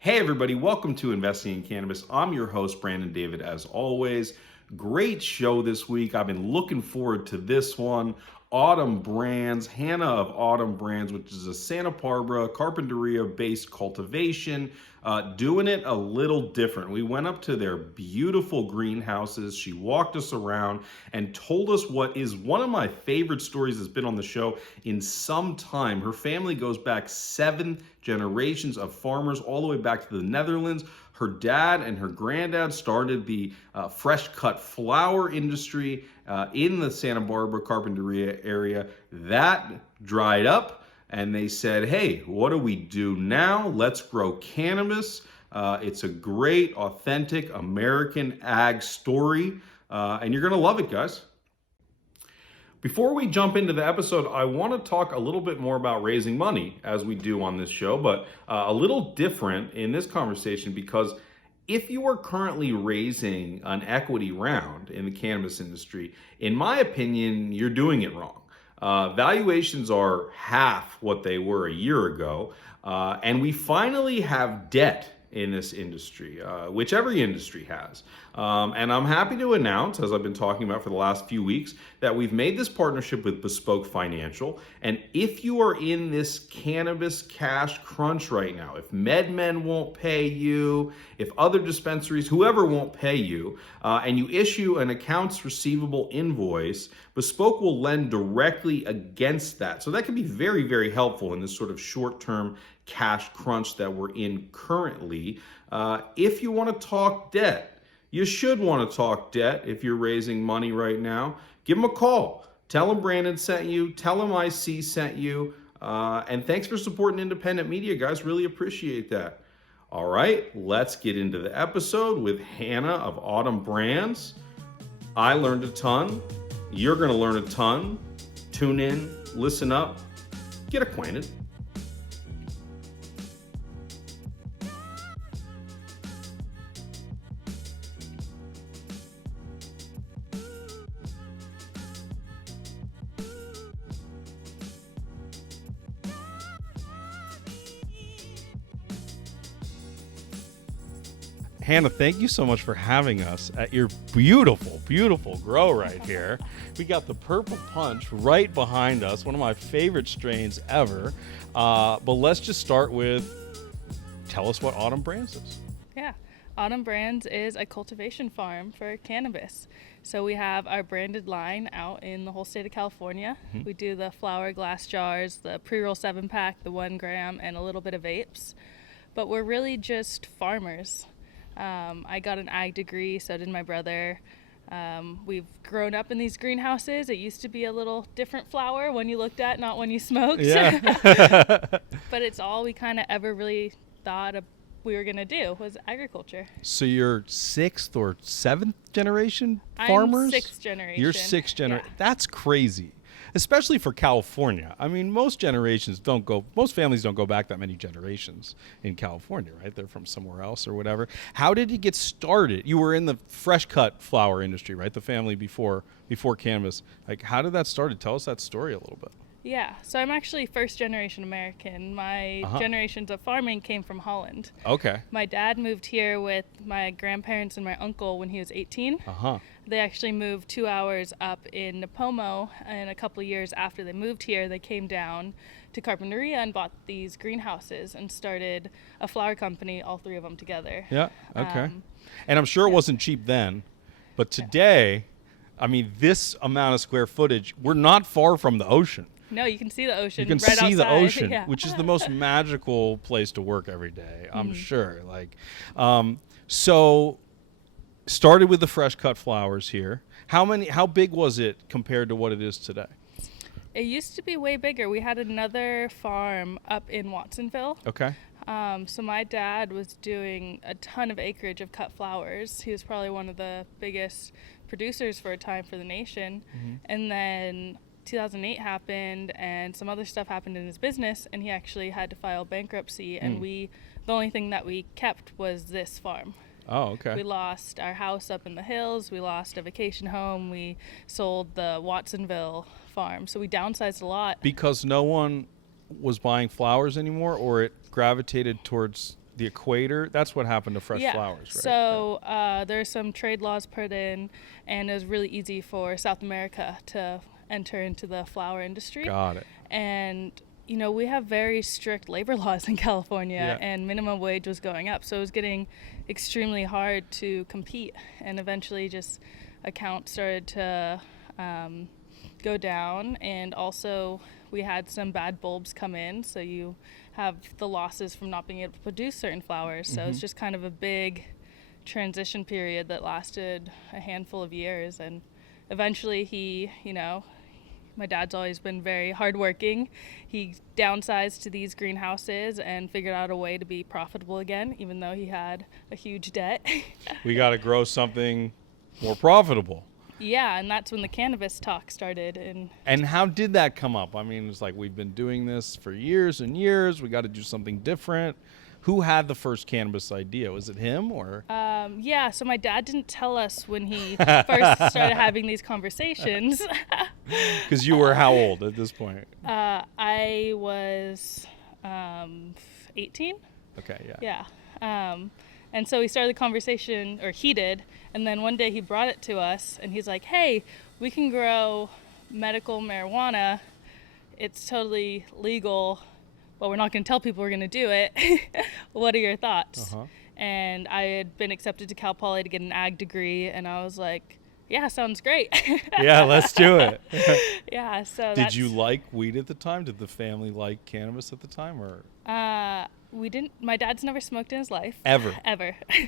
Hey everybody, welcome to Investing in Cannabis. I'm your host, Brandon David, as always. Great show this week. I've been looking forward to this one. Autumn Brands, Hanna of Autumn Brands, which is a Santa Barbara Carpinteria based cultivation, doing it a little different. We went up to their beautiful greenhouses. She walked us around and told us what is one of my favorite stories that's been on the show in some time. Her family goes back 7 generations of farmers all the way back to the Netherlands. Her dad and her granddad started the fresh cut flower industry in the Santa Barbara Carpinteria area. That dried up, and they said, hey, what do we do now? Let's grow cannabis. It's a great, authentic American ag story, and you're going to love it, guys. Before we jump into the episode, I want to talk a little bit more about raising money, as we do on this show, but a little different in this conversation, because if you are currently raising an equity round in the cannabis industry, in my opinion, you're doing it wrong. Valuations are half what they were a year ago, and we finally have debt in this industry, which every industry has. And I'm happy to announce, as I've been talking about for the last few weeks, that we've made this partnership with Bespoke Financial. And if you are in this cannabis cash crunch right now, if MedMen won't pay you, if other dispensaries, whoever won't pay you, and you issue an accounts receivable invoice, Bespoke will lend directly against that. So that can be very, very helpful in this sort of short-term cash crunch that we're in currently. If you want to talk debt, you should want to talk debt if you're raising money right now. Give them a call. Tell them Brandon sent you. Tell them IC sent you. And thanks for supporting independent media, guys. Really appreciate that. All right, let's get into the episode with Hanna of Autumn Brands. I learned a ton. You're going to learn a ton. Tune in, listen up, get acquainted. Hanna, thank you so much for having us at your beautiful, beautiful grow right here. We got the Purple Punch right behind us, one of my favorite strains ever. But let's just start with, tell us what Autumn Brands is. Yeah, Autumn Brands is a cultivation farm for cannabis. So we have our branded line out in the whole state of California. Mm-hmm. We do the flower glass jars, the pre-roll 7-pack, the 1 gram, and a little bit of vapes. But we're really just farmers. I got an ag degree, so did my brother. We've grown up in these greenhouses. It used to be a little different flower when you looked at, not when you smoked. Yeah. But it's all we kind of ever really thought we were going to do was agriculture. So you're 6th or 7th generation farmers? I'm 6th generation. You're 6th generation. Yeah. That's crazy. Especially for California. I mean, most families don't go back that many generations in California, right? They're from somewhere else or whatever. How did you get started? You were in the fresh cut flower industry, right? The family before cannabis. Like, how did that start? Tell us that story a little bit. Yeah, so I'm actually first generation American. My generations of farming came from Holland. Okay. My dad moved here with my grandparents and my uncle when he was 18. They actually moved 2 hours up in Napomo, and a couple of years after they moved here, they came down to Carpinteria and bought these greenhouses and started a flower company, all 3 of them together. Yeah, okay. And I'm sure it wasn't cheap then, but today, I mean, this amount of square footage, we're not far from the ocean. No, you can see the ocean. You can right see outside. the ocean, Yeah. which is the most magical place to work every day, I'm sure. Like, so started with the fresh cut flowers here. How big was it compared to what it is today? It used to be way bigger. We had another farm up in Watsonville. Okay. So my dad was doing a ton of acreage of cut flowers. He was probably one of the biggest producers for a time for the nation. And then 2008 happened and some other stuff happened in his business, and he actually had to file bankruptcy, and the only thing that we kept was this farm. Oh, okay. We lost our house up in the hills, we lost a vacation home, we sold the Watsonville farm, so we downsized a lot. Because no one was buying flowers anymore, or it gravitated towards the equator. That's what happened to fresh Yeah. flowers, right? So there's some trade laws put in, and it was really easy for South America to enter into the flower industry. Got it. And we have very strict labor laws in California, Yeah. and minimum wage was going up, so it was getting extremely hard to compete. And eventually, just accounts started to go down, and also we had some bad bulbs come in, so you have the losses from not being able to produce certain flowers. So it's just kind of a big transition period that lasted a handful of years, and eventually my dad's always been very hardworking. He downsized to these greenhouses and figured out a way to be profitable again, even though he had a huge debt. We got to grow something more profitable. Yeah, and that's when the cannabis talk started. And how did that come up? I mean, it's like we've been doing this for years and years. We got to do something different. Who had the first cannabis idea? Was it him or? Yeah, so my dad didn't tell us when he first started having these conversations. Because you were how old at this point? I was 18. Okay, yeah. Yeah. And so we started the conversation, or he did, and then one day he brought it to us, and he's like, hey, we can grow medical marijuana. It's totally legal, but we're not going to tell people we're going to do it. What are your thoughts? And I had been accepted to Cal Poly to get an ag degree, and I was like, yeah, sounds great. Yeah, let's do it. Yeah, so Did you like weed at the time? Did the family like cannabis at the time, or? We didn't. My dad's never smoked in his life. Ever?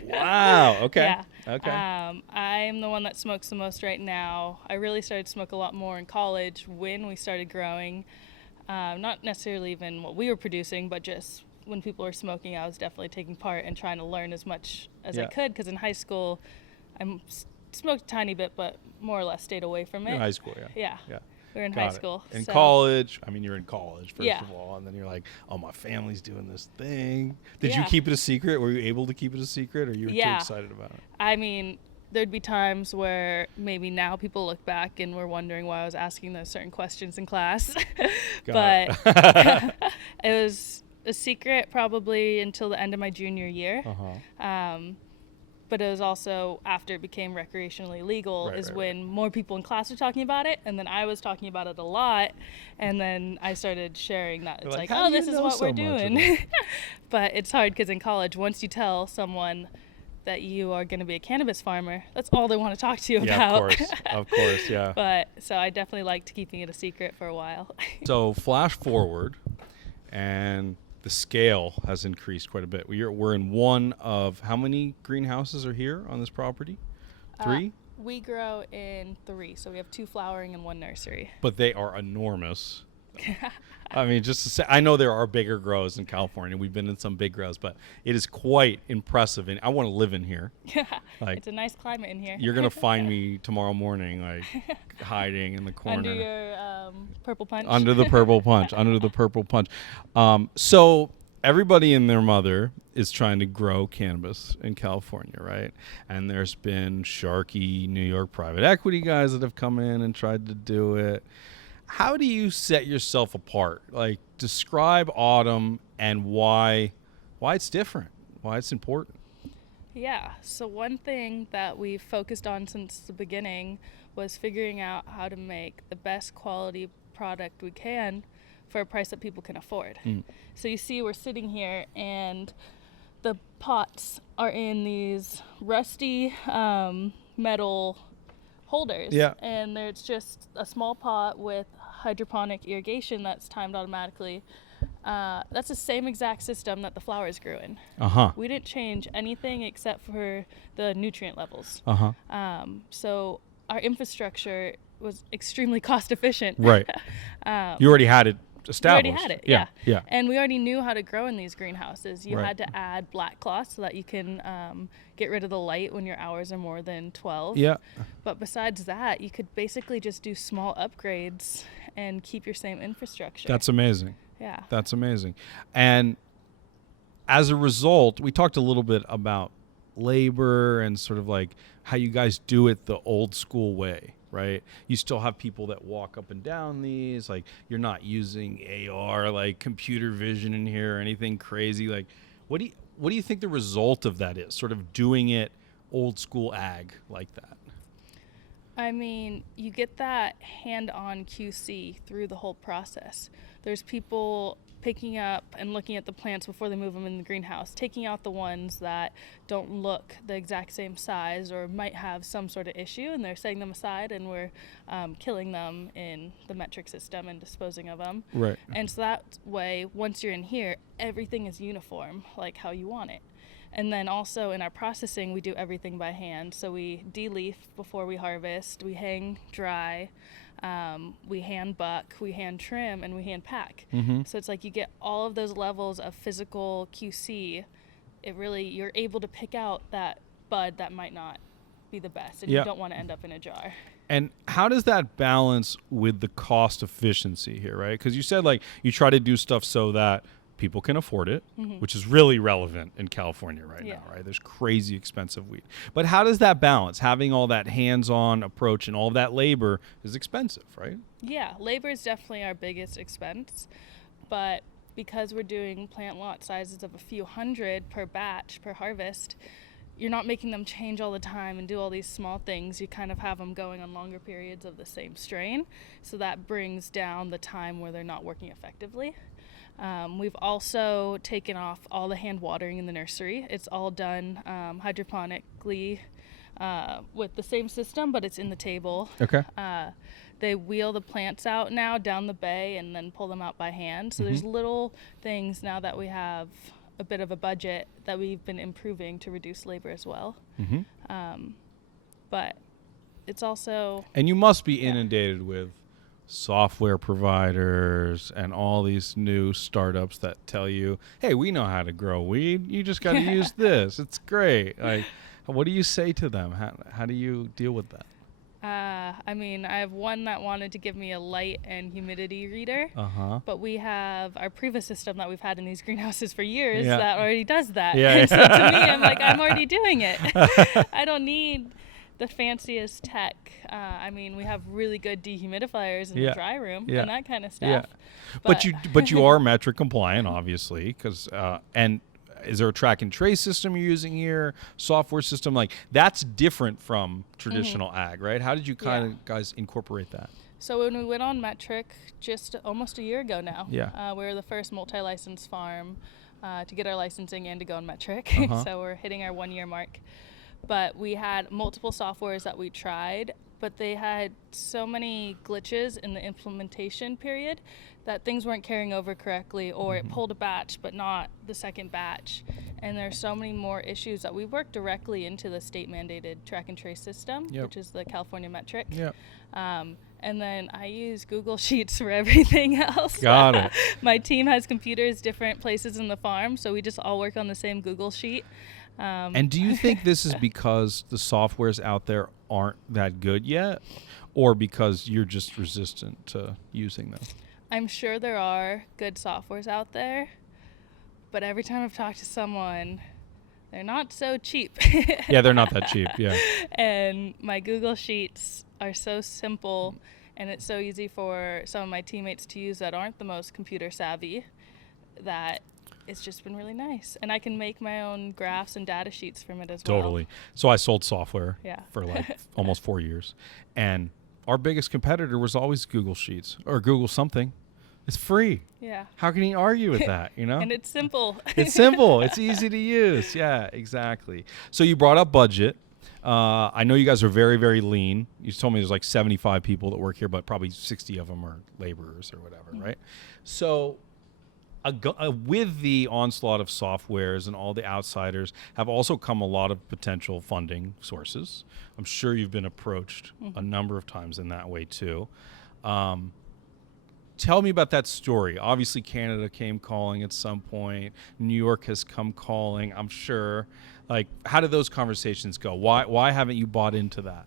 Wow. Okay. Yeah. Okay. I'm the one that smokes the most right now. I really started to smoke a lot more in college when we started growing. Not necessarily even what we were producing, but just when people were smoking, I was definitely taking part and trying to learn as much as I could. Because in high school, I smoked a tiny bit, but more or less stayed away from it. In high school, yeah. Yeah. We were in high school. In college, I mean, you're in college, first Yeah. of all, and then you're like, oh, my family's doing this thing. Did you Yeah. keep it a secret? Were you able to keep it a secret, or you were too Yeah. excited about it? I mean, there'd be times where maybe now people look back and we're wondering why I was asking those certain questions in class. But it was a secret probably until the end of my junior year. But it was also after it became recreationally legal when more people in class were talking about it, and then I was talking about it a lot, and then I started sharing that. It's like, oh, this is what we're doing. But it's hard because in college, once you tell someone that you are going to be a cannabis farmer, that's all they want to talk to you about. Of course, yeah. But so I definitely liked keeping it a secret for a while. So flash forward, and the scale has increased quite a bit. We're in one of, how many greenhouses are here on this property? 3? We grow in 3, so we have 2 flowering and 1 nursery. But they are enormous. I mean, just to say, I know there are bigger grows in California. We've been in some big grows, but it is quite impressive, and I want to live in here. Like, it's a nice climate in here. You're gonna find me tomorrow morning, like hiding in the corner under your purple punch. Under the purple punch. Under the purple punch. So everybody and their mother is trying to grow cannabis in California, right? And there's been Sharky, New York private equity guys that have come in and tried to do it. How do you set yourself apart? Like, describe Autumn and why it's different, why it's important. Yeah, so one thing that we've focused on since the beginning was figuring out how to make the best quality product we can for a price that people can afford. So you see we're sitting here and the pots are in these rusty metal holders. Yeah. And there's just a small pot with hydroponic irrigation that's timed automatically. That's the same exact system that the flowers grew in. We didn't change anything except for the nutrient levels. So our infrastructure was extremely cost efficient. Right. You already had it established. We already had it, yeah. And we already knew how to grow in these greenhouses. You had to add black cloth so that you can get rid of the light when your hours are more than 12. Yeah. But besides that, you could basically just do small upgrades and keep your same infrastructure. That's amazing. Yeah. That's amazing. And as a result, we talked a little bit about labor and sort of like how you guys do it the old school way, right? You still have people that walk up and down these, like you're not using AR, like computer vision in here or anything crazy. Like what do you think the result of that is? Sort of doing it old school ag like that. I mean, you get that hand-on QC through the whole process. There's people picking up and looking at the plants before they move them in the greenhouse, taking out the ones that don't look the exact same size or might have some sort of issue, and they're setting them aside, and we're killing them in the metric system and disposing of them. Right. And so that way, once you're in here, everything is uniform, like how you want it. And then also in our processing, we do everything by hand. So we de-leaf before we harvest, we hang dry, we hand buck, we hand trim, and we hand pack. So it's like you get all of those levels of physical QC. You're able to pick out that bud that might not be the best, and you don't want to end up in a jar. And how does that balance with the cost efficiency here, right? Because you said like you try to do stuff so that people can afford it, which is really relevant in California right now, right? There's crazy expensive weed. But how does that balance? Having all that hands-on approach and all of that labor is expensive, right? Yeah, labor is definitely our biggest expense. But because we're doing plant lot sizes of a few hundred per batch, per harvest, you're not making them change all the time and do all these small things. You kind of have them going on longer periods of the same strain. So that brings down the time where they're not working effectively. We've also taken off all the hand watering in the nursery. It's all done hydroponically with the same system, but it's in the table. Okay. They wheel the plants out now down the bay and then pull them out by hand. So there's little things now that we have a bit of a budget that we've been improving to reduce labor as well. But it's also... And you must be inundated with software providers and all these new startups that tell you, hey, we know how to grow weed. You just got to use this. It's great. Like, what do you say to them? How do you deal with that? I mean, I have one that wanted to give me a light and humidity reader, but we have our Priva system that we've had in these greenhouses for years that already does that. And so to me, I'm like, I'm already doing it. I don't need the fanciest tech. I mean, we have really good dehumidifiers in the dry room and that kind of stuff. But you are metric compliant, obviously, because and is there a track and trace system you're using here? Software system, like that's different from traditional ag, right? How did you guys incorporate that? So when we went on metric just almost a year ago now, we were the first multi-license farm to get our licensing and to go on metric. So we're hitting our 1 year mark. But we had multiple softwares that we tried, but they had so many glitches in the implementation period that things weren't carrying over correctly, or it pulled a batch but not the second batch. And there's so many more issues that we worked directly into the state mandated track and trace system, which is the California metric. And then I use Google Sheets for everything else. Got it. My team has computers different places in the farm, so we just all work on the same Google Sheet. And do you think this is because the softwares out there aren't that good yet, or because you're just resistant to using them? I'm sure there are good softwares out there, but every time I've talked to someone, they're not so cheap. Yeah, they're not that cheap, And my Google Sheets are so simple, and it's so easy for some of my teammates to use that aren't the most computer savvy, that it's just been really nice. And I can make my own graphs and data sheets from it as well. Totally. So I sold software for like almost 4 years. And our biggest competitor was always Google Sheets or Google something. It's free. Yeah. How can you argue with that, you know? And it's simple. It's simple. It's easy to use. Yeah, exactly. So you brought up budget. I know you guys are very, very lean. You told me there's like 75 people that work here, but probably 60 of them are laborers or whatever, right? So with the onslaught of softwares and all the outsiders have also come a lot of potential funding sources. I'm sure you've been approached a number of times in that way too. Tell me about that story. Obviously, Canada came calling at some point. New York has come calling, I'm sure. Like, how did those conversations go? Why haven't you bought into that?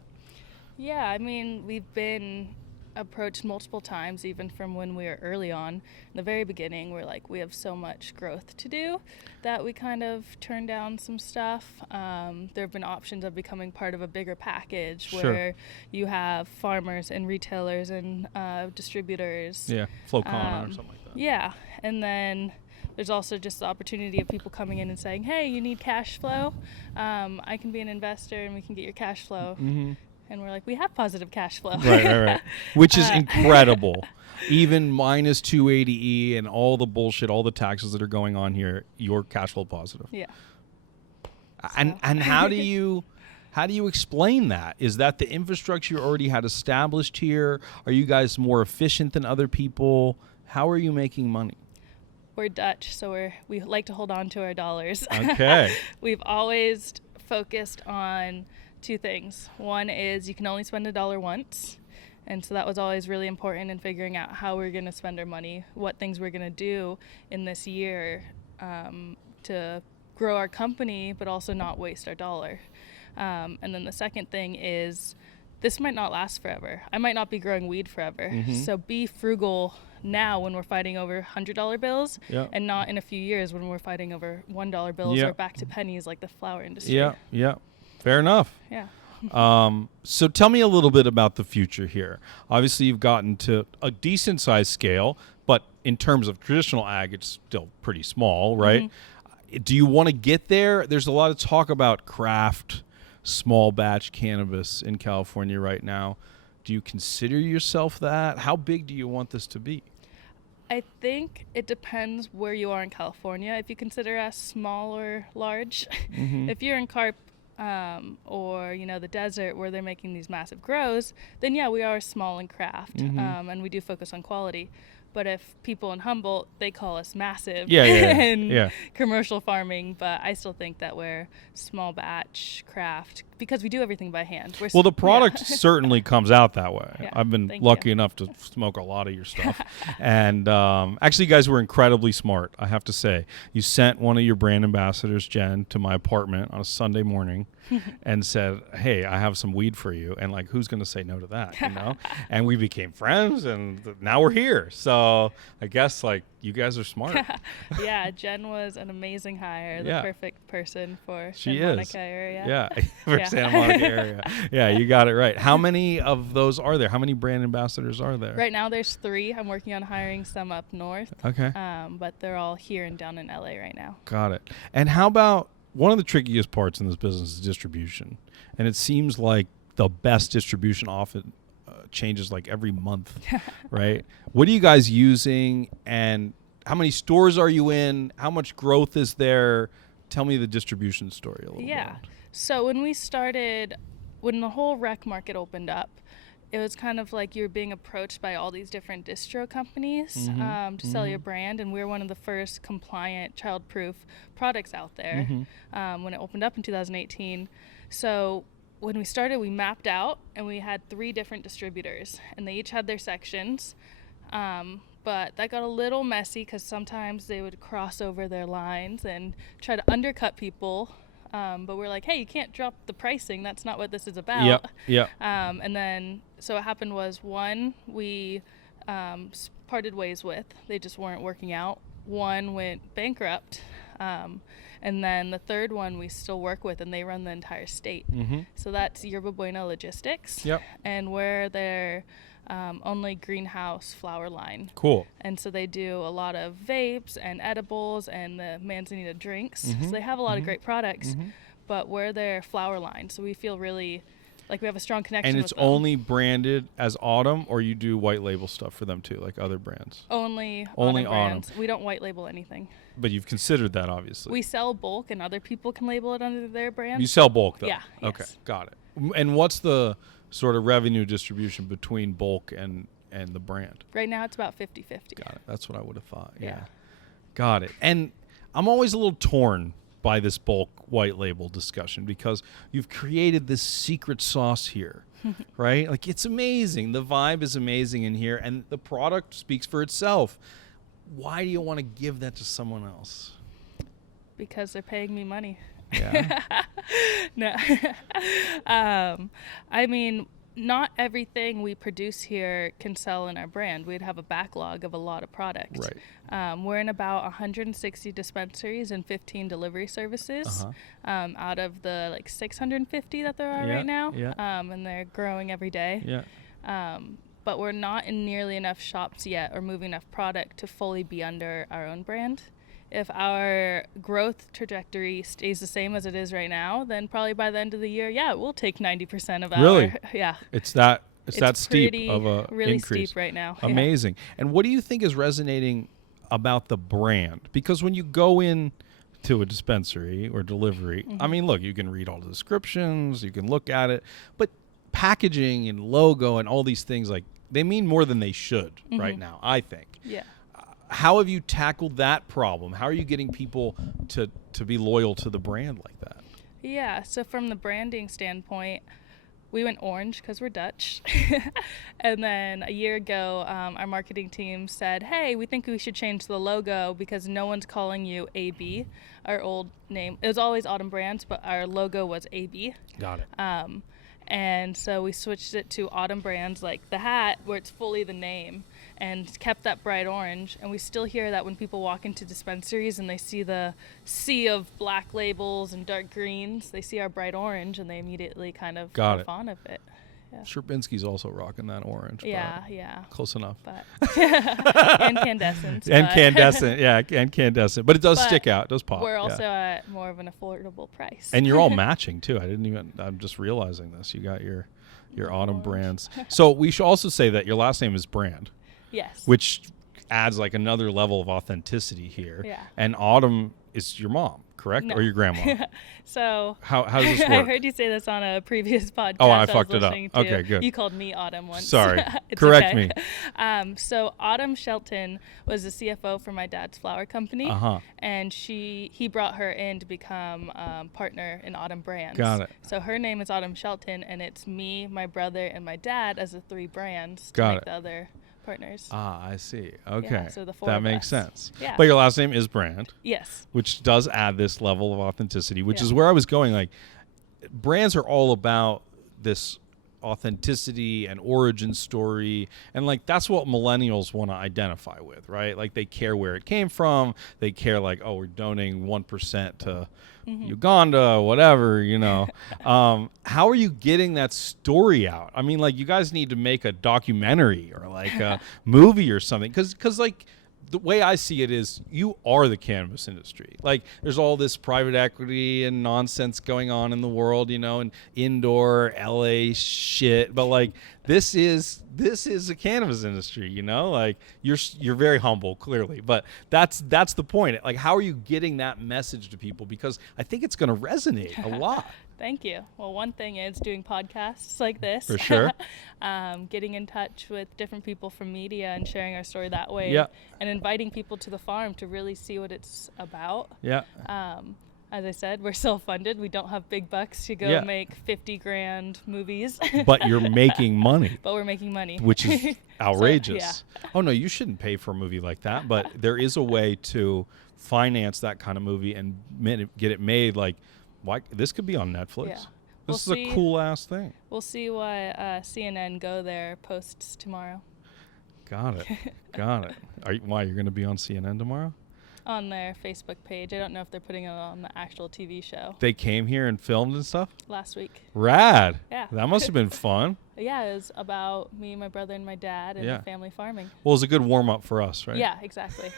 Yeah, I mean, we've been approached multiple times, even from when we were early on. In the very beginning, we're like, we have so much growth to do that we kind of turned down some stuff. There have been options of becoming part of a bigger package where you have farmers and retailers and distributors. Yeah, Flocana or something like that. Yeah, and then there's also just the opportunity of people coming in and saying, hey, you need cash flow? I can be an investor and we can get your cash flow. Mm-hmm. And we're like, we have positive cash flow. Right. Which is incredible. Even minus 280E and all the bullshit, all the taxes that are going on here, you're cash flow positive. Yeah. And how do you explain that? Is that the infrastructure you already had established here? Are you guys more efficient than other people? How are you making money? We're Dutch, so we like to hold on to our dollars. Okay. We've always focused on two things. One is you can only spend $1 once. And so that was always really important in figuring out how we're going to spend our money, what things we're going to do in this year to grow our company, but also not waste our dollar. And then the second thing is this might not last forever. I might not be growing weed forever. Mm-hmm. So be frugal now when we're fighting over $100 bills Yeah. and not in a few years when we're fighting over $1 bills Yeah. or back to pennies like the flower industry. Yeah. Fair enough. Yeah. So tell me a little bit about the future here. Obviously, you've gotten to a decent sized scale, but in terms of traditional ag, it's still pretty small, right? Mm-hmm. Do you want to get there? There's a lot of talk about craft, small batch cannabis in California right now. Do you consider yourself that? How big do you want this to be? I think it depends where you are in California. If you consider us small or large, Mm-hmm. if you're in or the desert where they're making these massive grows, then yeah, we are small in craft, Mm-hmm. and we do focus on quality. But if people in Humboldt, they call us massive Yeah. commercial farming. But I still think that we're small batch craft because we do everything by hand. Well, the product certainly comes out that way. Yeah, I've been thank lucky you. enough to smoke a lot of your stuff. And actually, you guys were incredibly smart, I have to say. You sent one of your brand ambassadors, Jen, to my apartment on a Sunday morning and said, hey, I have some weed for you. And like, who's going to say no to that, And we became friends, and now we're here. So I guess, like, you guys are smart. Yeah, Jen was an amazing hire, the perfect person for She Santa is. Monica area. Yeah, for Santa Monica area. Yeah, you got it right. How many of those are there? How many brand ambassadors are there? Right now there's 3. I'm working on hiring some up north. Okay. But they're all here and down in LA right now. Got it. And how about one of the trickiest parts in this business is distribution. And it seems like the best distribution often changes like every month, right? What are you guys using, and how many stores are you in? How much growth is there? Tell me the distribution story a little bit. Yeah. So when the whole rec market opened up, it was kind of like you were being approached by all these different distro companies to sell your brand, and we were one of the first compliant, child-proof products out there when it opened up in 2018. So when we started, we mapped out, and we had 3 different distributors, and they each had their sections. But that got a little messy because sometimes they would cross over their lines and try to undercut people. But we're like, hey, you can't drop the pricing. That's not what this is about. Yep. And then, so what happened was, one, we parted ways with. They just weren't working out. One went bankrupt. And then the third one we still work with, and they run the entire state. So that's Yerba Buena Logistics. Yep. And we're their only greenhouse flower line. Cool. And so they do a lot of vapes and edibles and the Manzanita drinks. So they have a lot of great products, but we're their flower line. So we feel really like we have a strong connection And with it's them. only branded as Autumn, or you do white label stuff for them too, like other brands? Only Autumn brands. We don't white label anything. But you've considered that, obviously. We sell bulk, and other people can label it under their brand. You sell bulk, though? Yeah. Okay, Yes. got it. And what's the sort of revenue distribution between bulk and the brand? Right now it's about 50-50. Got it. That's what I would have thought. Yeah. Got it. And I'm always a little torn by this bulk white label discussion because you've created this secret sauce here, right? Like, it's amazing. The vibe is amazing in here, and the product speaks for itself. Why do you want to give that to someone else? Because they're paying me money. Yeah. No. I mean, not everything we produce here can sell in our brand. We'd have a backlog of a lot of products. Right. We're in about 160 dispensaries and 15 delivery services out of the like 650 that there are right now. Yeah. And they're growing every day. Yeah. But we're not in nearly enough shops yet or moving enough product to fully be under our own brand. if our growth trajectory stays the same as it is right now, then probably by the end of the year, yeah, we'll take 90% of Really? our, yeah. It's that steep pretty, of a really increase. steep right now. Yeah. Amazing. And what do you think is resonating about the brand? Because when you go in to a dispensary or delivery, I mean, look, you can read all the descriptions, you can look at it, but packaging and logo and all these things, like, they mean more than they should right now, I think. Yeah. How have you tackled that problem? How are you getting people to be loyal to the brand like that? Yeah, so from the branding standpoint, we went orange because we're Dutch. And then a year ago, our marketing team said, hey, we think we should change the logo because no one's calling you AB. Our old name, it was always Autumn Brands, but our logo was AB. Got it. And so we switched it to Autumn Brands, like the hat, where it's fully the name, and kept that bright orange. And we still hear that when people walk into dispensaries and they see the sea of black labels and dark greens, they see our bright orange and they immediately kind of Got are it. fond of it. Yeah. Sherbinsky's also rocking that orange. but Yeah. Close enough. But and Candescent. And but Candescent, yeah, and Candescent. But it does But stick out, it does pop. We're yeah. also at more of an affordable price. And you're all matching too. I'm just realizing this. You got your Autumn Orange. Brands. So we should also say that your last name is Brand, Yes. which adds like another level of authenticity here. Yeah. And Autumn is your mom, correct? No. Or your grandma? So How does this I work? heard you say this on a previous podcast. Oh, I was fucked it up. listening to. Okay, good. You called me Autumn once. Sorry. It's Correct okay. me. So Autumn Shelton was the CFO for my dad's flower company, and he brought her in to become partner in Autumn Brands. Got it. So her name is Autumn Shelton, and it's me, my brother, and my dad as the 3 brands to Got make it. the other partners. I see. Okay. so the 4 that of makes us. sense. Yeah. But your last name is Brand, Yes. which does add this level of authenticity, which Yeah. is where I was going. Like, brands are all about this authenticity and origin story, and like that's what millennials want to identify with, right? Like, they care where it came from. They care, like, oh, we're donating 1% to Uganda, whatever, how are you getting that story out? I mean, like, you guys need to make a documentary or like a movie or something, because like, the way I see it is, you are the cannabis industry. Like, there's all this private equity and nonsense going on in the world, and indoor LA shit. But like, this is a cannabis industry, Like, you're very humble, clearly. But that's the point. Like, how are you getting that message to people? Because I think it's going to resonate a lot. Thank you. Well, one thing is doing podcasts like this. For sure. Getting in touch with different people from media and sharing our story that way. Yeah. And inviting people to the farm to really see what it's about. Yeah. As I said, we're self-funded. We don't have big bucks to go make 50 grand movies. But you're making money. But we're making money. Which is outrageous. So, Oh, no, you shouldn't pay for a movie like that. But there is a way to finance that kind of movie and get it made. Like, why, this could be on Netflix. Yeah. This We'll is see. a cool ass thing. We'll see what CNN Go There posts tomorrow Got it. Got it. Why, you're going to be on CNN tomorrow? on their Facebook page. I don't know if they're putting it on the actual TV show. They came here and filmed and stuff? Last week. Rad. Yeah. That must have been fun. Yeah, it was about me, my brother, and my dad and Yeah. family farming. Well, it was a good warm up for us, right? Yeah, exactly.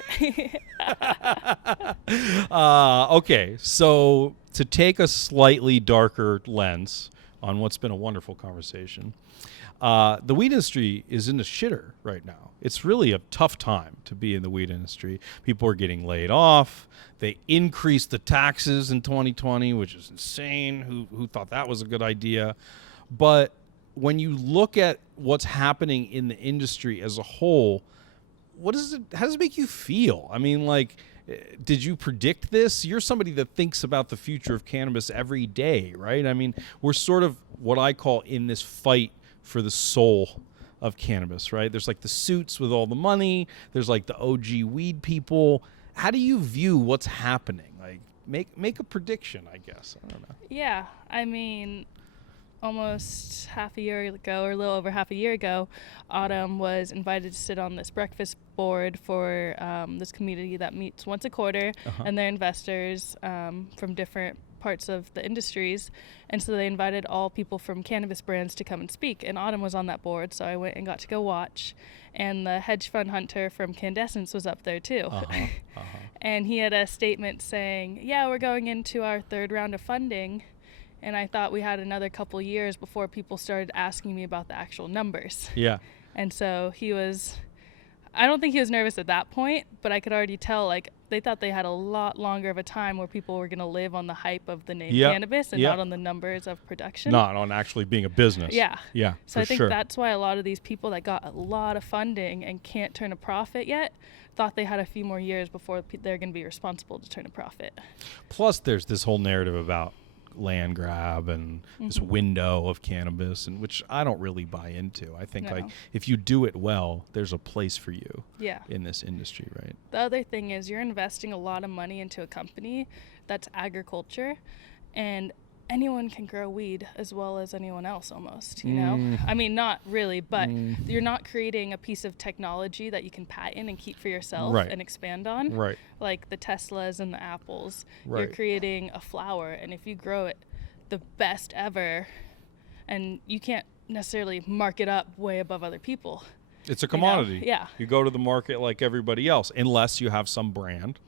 Okay, so to take a slightly darker lens on what's been a wonderful conversation, the weed industry is in the shitter right now. It's really a tough time to be in the weed industry. People are getting laid off. They increased the taxes in 2020, which is insane. Who thought that was a good idea? But when you look at what's happening in the industry as a whole, how does it make you feel? I mean, like, did you predict this? You're somebody that thinks about the future of cannabis every day, right? I mean, we're sort of what I call in this fight for the soul of cannabis, right? There's like the suits with all the money. There's like the OG weed people. How do you view what's happening? Like, make a prediction, I guess. I don't know. Yeah, I mean, almost half a year ago, or a little over half a year ago, Autumn was invited to sit on this breakfast board for this community that meets once a quarter, and they're investors from different parts of the industries. And so they invited all people from Cannabis Brands to come and speak. And Autumn was on that board, so I went and got to go watch. And the hedge fund hunter from Candescence was up there too. And he had a statement saying, yeah, we're going into our third round of funding. And I thought we had another couple years before people started asking me about the actual numbers. Yeah. And so I don't think he was nervous at that point, but I could already tell, like, they thought they had a lot longer of a time where people were going to live on the hype of the name cannabis and not on the numbers of production. Not on actually being a business. Yeah. Yeah. So I think that's why a lot of these people that got a lot of funding and can't turn a profit yet thought they had a few more years before they're going to be responsible to turn a profit. Plus, there's this whole narrative about land grab and this window of cannabis, and which I don't really buy into. I think like if you do it well, there's a place for you in this industry, right? The other thing is you're investing a lot of money into a company that's agriculture, and anyone can grow weed as well as anyone else almost, you know? I mean, not really, but you're not creating a piece of technology that you can patent and keep for yourself and expand on. Right. Like the Teslas and the Apples. Right. You're creating a flower, and if you grow it the best ever, and you can't necessarily mark it up way above other people. It's a commodity. You know? Yeah. You go to the market like everybody else, unless you have some brand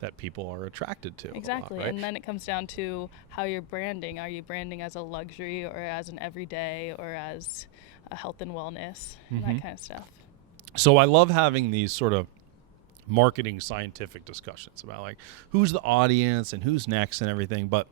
that people are attracted to. Exactly. A lot, right? And then it comes down to how you're branding. Are you branding as a luxury or as an everyday or as a health and wellness and that kind of stuff? So I love having these sort of marketing scientific discussions about like who's the audience and who's next and everything. But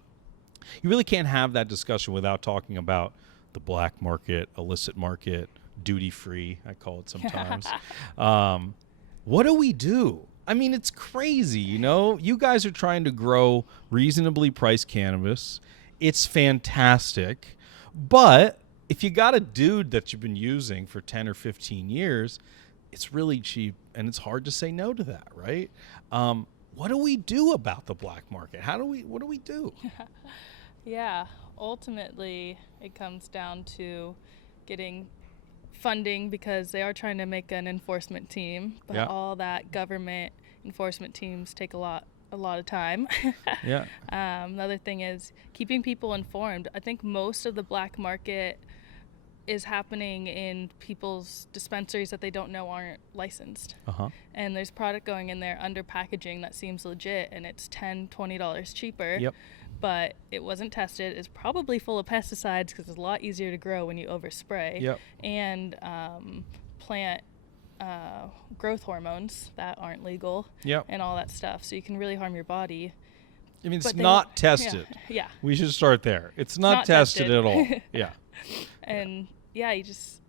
you really can't have that discussion without talking about the black market, illicit market, duty free, I call it sometimes. What do we do? I mean, it's crazy, you know? You guys are trying to grow reasonably priced cannabis. It's fantastic. But if you got a dude that you've been using for 10 or 15 years, it's really cheap, and it's hard to say no to that, right? What do we do about the black market? What do we do? Yeah, ultimately, it comes down to getting funding, because they are trying to make an enforcement team, but all that government enforcement teams take a lot of time. Another thing is keeping people informed. I think most of the black market is happening in people's dispensaries that they don't know aren't licensed. And there's product going in there under packaging that seems legit, and it's $10-$20 cheaper. But it wasn't tested. It's probably full of pesticides because it's a lot easier to grow when you overspray. And plant growth hormones that aren't legal and all that stuff. So you can really harm your body. I mean, it's not tested. We should start there. It's not tested at all. And it's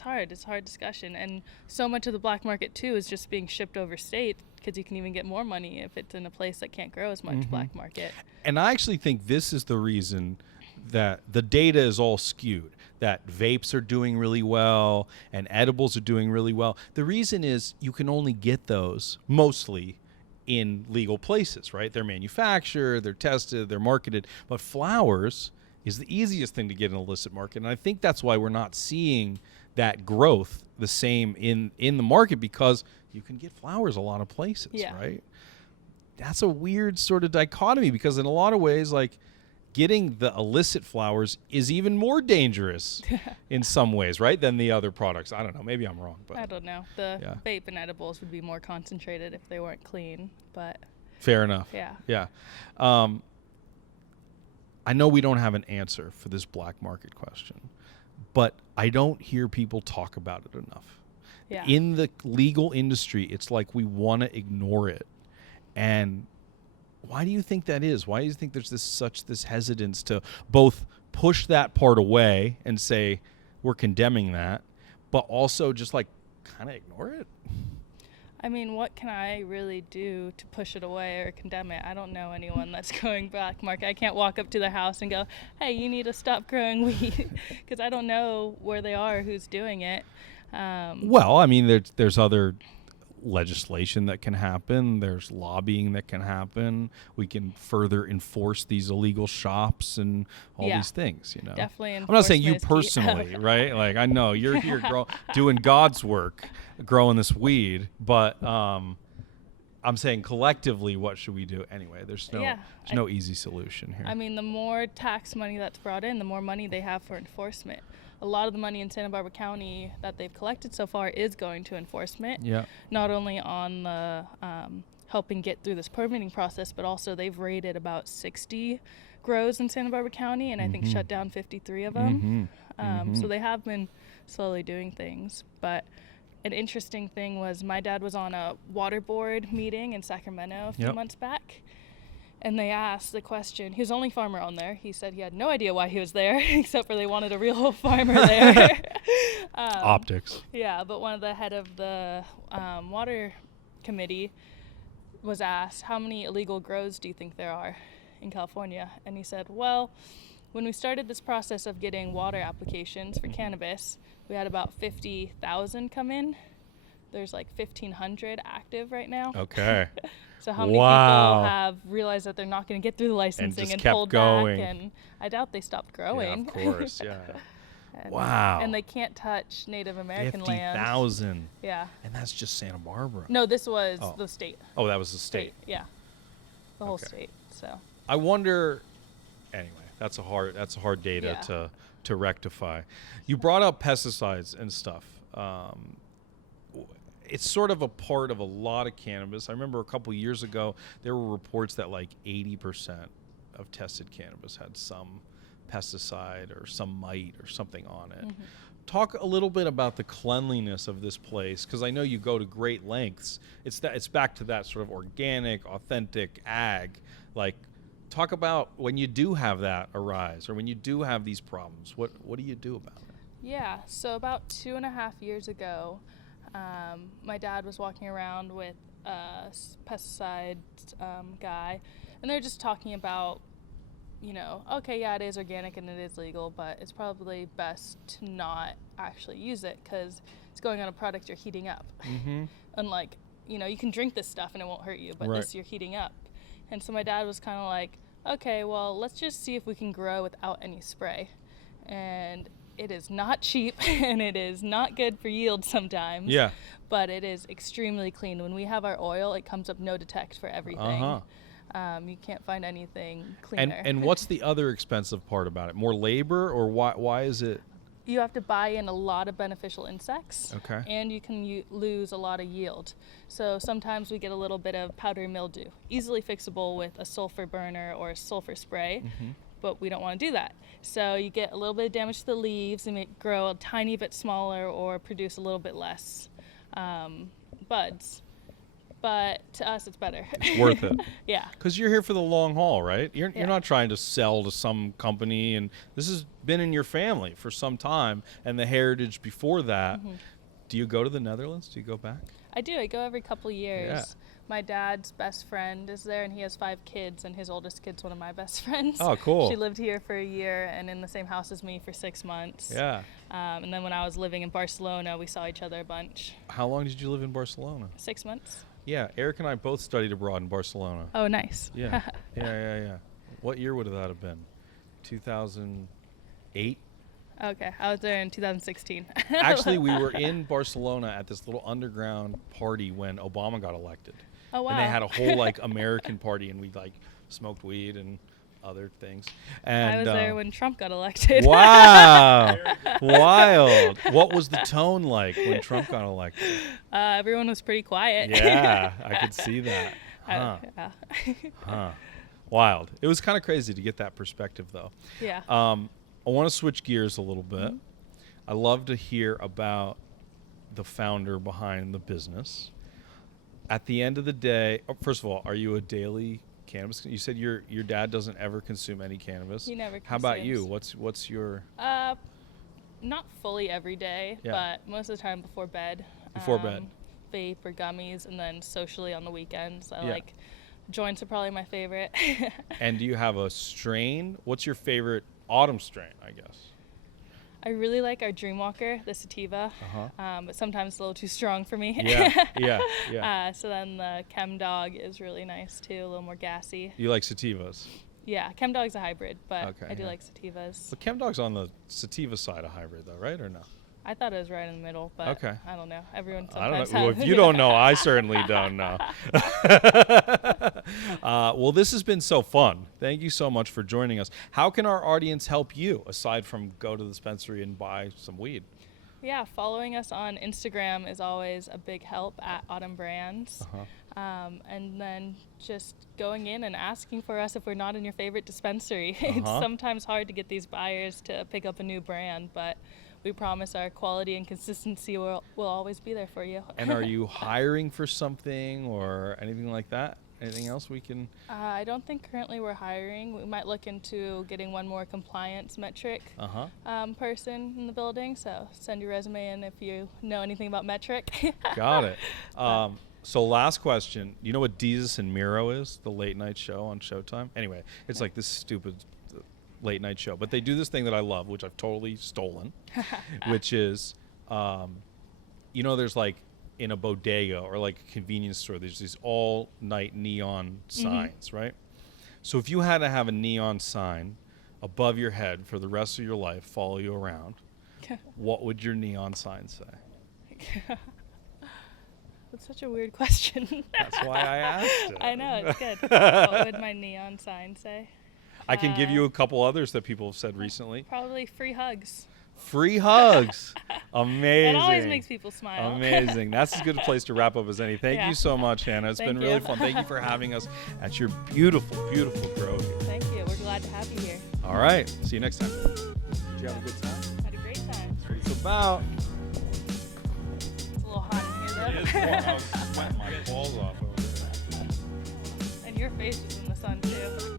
hard. It's a hard discussion. And so much of the black market too is just being shipped overstate, because you can even get more money if it's in a place that can't grow as much black market. And I actually think this is the reason that the data is all skewed, that vapes are doing really well and edibles are doing really well. The reason is you can only get those mostly in legal places, right? They're manufactured, they're tested, they're marketed. But flowers is the easiest thing to get in an illicit market. And I think that's why we're not seeing that growth the same in the market, because you can get flowers a lot of places, right? That's a weird sort of dichotomy, because in a lot of ways, like, getting the illicit flowers is even more dangerous in some ways, right, than the other products. I don't know. Maybe I'm wrong. But I don't know. The vape and edibles would be more concentrated if they weren't clean, but... Fair enough. Yeah. I know we don't have an answer for this black market question, but I don't hear people talk about it enough. In the legal industry, it's like we want to ignore it. And why do you think that is? Why do you think there's this hesitance to both push that part away and say we're condemning that, but also just like kind of ignore it? I mean, what can I really do to push it away or condemn it? I don't know anyone that's going black market. I can't walk up to their house and go, hey, you need to stop growing weed, because I don't know where they are, who's doing it. Well, I mean, there's other legislation that can happen. There's lobbying that can happen. We can further enforce these illegal shops and all these things, you know. Definitely. I'm not saying you personally, right? Like, I know you're here doing God's work, growing this weed, but I'm saying collectively, what should we do? Anyway, there's no easy solution here. I mean, the more tax money that's brought in, the more money they have for enforcement. A lot of the money in Santa Barbara County that they've collected so far is going to enforcement. Yeah. Not only on the helping get through this permitting process, but also they've raided about 60 grows in Santa Barbara County, and I think shut down 53 of them. So they have been slowly doing things. But an interesting thing was my dad was on a water board meeting in Sacramento a few months back, and they asked the question. He was the only farmer on there. He said he had no idea why he was there, except for they wanted a real farmer there. Optics. Yeah, but one of the head of the water committee was asked, how many illegal grows do you think there are in California? And he said, well, when we started this process of getting water applications for cannabis, we had about 50,000 come in. There's like 1,500 active right now. Okay. So how many people have realized that they're not going to get through the licensing and kept pulled going. back? And I doubt they stopped growing. Yeah, of course, yeah. Wow. And they can't touch Native American land. 50,000. Yeah. And that's just Santa Barbara. No, this was the state. Oh, that was the state. Yeah. The whole state. So I wonder. Anyway, that's a hard data to rectify. You brought up pesticides and stuff. It's sort of a part of a lot of cannabis. I remember a couple years ago there were reports that like 80% of tested cannabis had some pesticide or some mite or something on it. Talk a little bit about the cleanliness of this place, because I know you go to great lengths. It's back to that sort of organic, authentic ag. Like, talk about when you do have that arise, or when you do have these problems. What do you do about it? Yeah, so about 2.5 years ago, my dad was walking around with a pesticide guy, and they're just talking about, okay, yeah, it is organic and it is legal, but it's probably best to not actually use it because it's going on a product you're heating up. Unlike, you can drink this stuff and it won't hurt you, but this you're heating up. And so my dad was kind of like, okay, well, let's just see if we can grow without any spray. And it is not cheap and it is not good for yield sometimes. Yeah. But it is extremely clean. When we have our oil, it comes up no detect for everything. You can't find anything cleaner. And what's the other expensive part about it? More labor, or why is it? You have to buy in a lot of beneficial insects. Okay. And you can lose a lot of yield. So sometimes we get a little bit of powdery mildew, easily fixable with a sulfur burner or a sulfur spray, but we don't want to do that. So you get a little bit of damage to the leaves and it grow a tiny bit smaller or produce a little bit less buds. But to us, it's better. It's worth it. Yeah. Because you're here for the long haul, right? You're not trying to sell to some company, and this has been in your family for some time, and the heritage before that. Do you go to the Netherlands? Do you go back? I do. I go every couple years. Yeah. My dad's best friend is there, and he has 5 kids, and his oldest kid's one of my best friends. Oh, cool. She lived here for a year and in the same house as me for 6 months. Yeah. And then when I was living in Barcelona, we saw each other a bunch. How long did you live in Barcelona? 6 months. Yeah, Eric and I both studied abroad in Barcelona. Oh, nice. Yeah. Yeah. What year would that have been? 2008? Okay, I was there in 2016. Actually, we were in Barcelona at this little underground party when Obama got elected. Oh, wow. And they had a whole American party, and we smoked weed and other things. And I was there when Trump got elected. Wow. Wild. What was the tone like when Trump got elected? Everyone was pretty quiet. Yeah, I could see that. Wild. It was kind of crazy to get that perspective, though. Yeah. I want to switch gears a little bit. I love to hear about the founder behind the business. At the end of the day, first of all, are you a daily cannabis? You said your dad doesn't ever consume any cannabis. He never consumes. How about you? What's your? Not fully every day, but most of the time before bed. Before bed. Vape or gummies, and then socially on the weekends. Joints are probably my favorite. And do you have a strain? What's your favorite autumn strain, I guess? I really like our Dreamwalker, the sativa, but sometimes it's a little too strong for me. Yeah. So then the Chem Dog is really nice too, a little more gassy. You like sativas? Yeah, Chem Dog's a hybrid, but I do like sativas. But Chem Dog's on the sativa side of hybrid, though, right, or no? I thought it was right in the middle, but Okay. I don't know. Everyone I don't sometimes know. Well, has. if you don't know, I certainly don't know. Well, this has been so fun. Thank you so much for joining us. How can our audience help you, aside from go to the dispensary and buy some weed? Yeah, following us on Instagram is always a big help at Autumn Brands. And then just going in and asking for us if we're not in your favorite dispensary. It's sometimes hard to get these buyers to pick up a new brand, but we promise our quality and consistency will always be there for you. And are you hiring for something or anything like that? Anything else we can? I don't think currently we're hiring. We might look into getting one more compliance metric person in the building. So send your resume in if you know anything about metric. Got it. So last question. You know what Jesus and Miro is? The late night show on Showtime? Anyway, it's like this stupid late night show. But they do this thing that I love, which I've totally stolen, which is, there's like in a bodega or like a convenience store, there's these all night neon signs, right? So if you had to have a neon sign above your head for the rest of your life, follow you around, what would your neon sign say? That's such a weird question. That's why I asked it. I know, it's good. What would my neon sign say? I can give you a couple others that people have said recently. Probably free hugs. Free hugs. Amazing. It always makes people smile. Amazing. That's as good a place to wrap up as any. Thank you so much, Hannah. It's been really you. fun. Thank you for having us at your beautiful, beautiful grow here. Thank you. We're glad to have you here. All right. See you next time. Did you have a good time? Had a great time. That's what it's about. It's a little hot in here, though. It is warm. I was sweating my balls off over there. And your face is in the sun, too.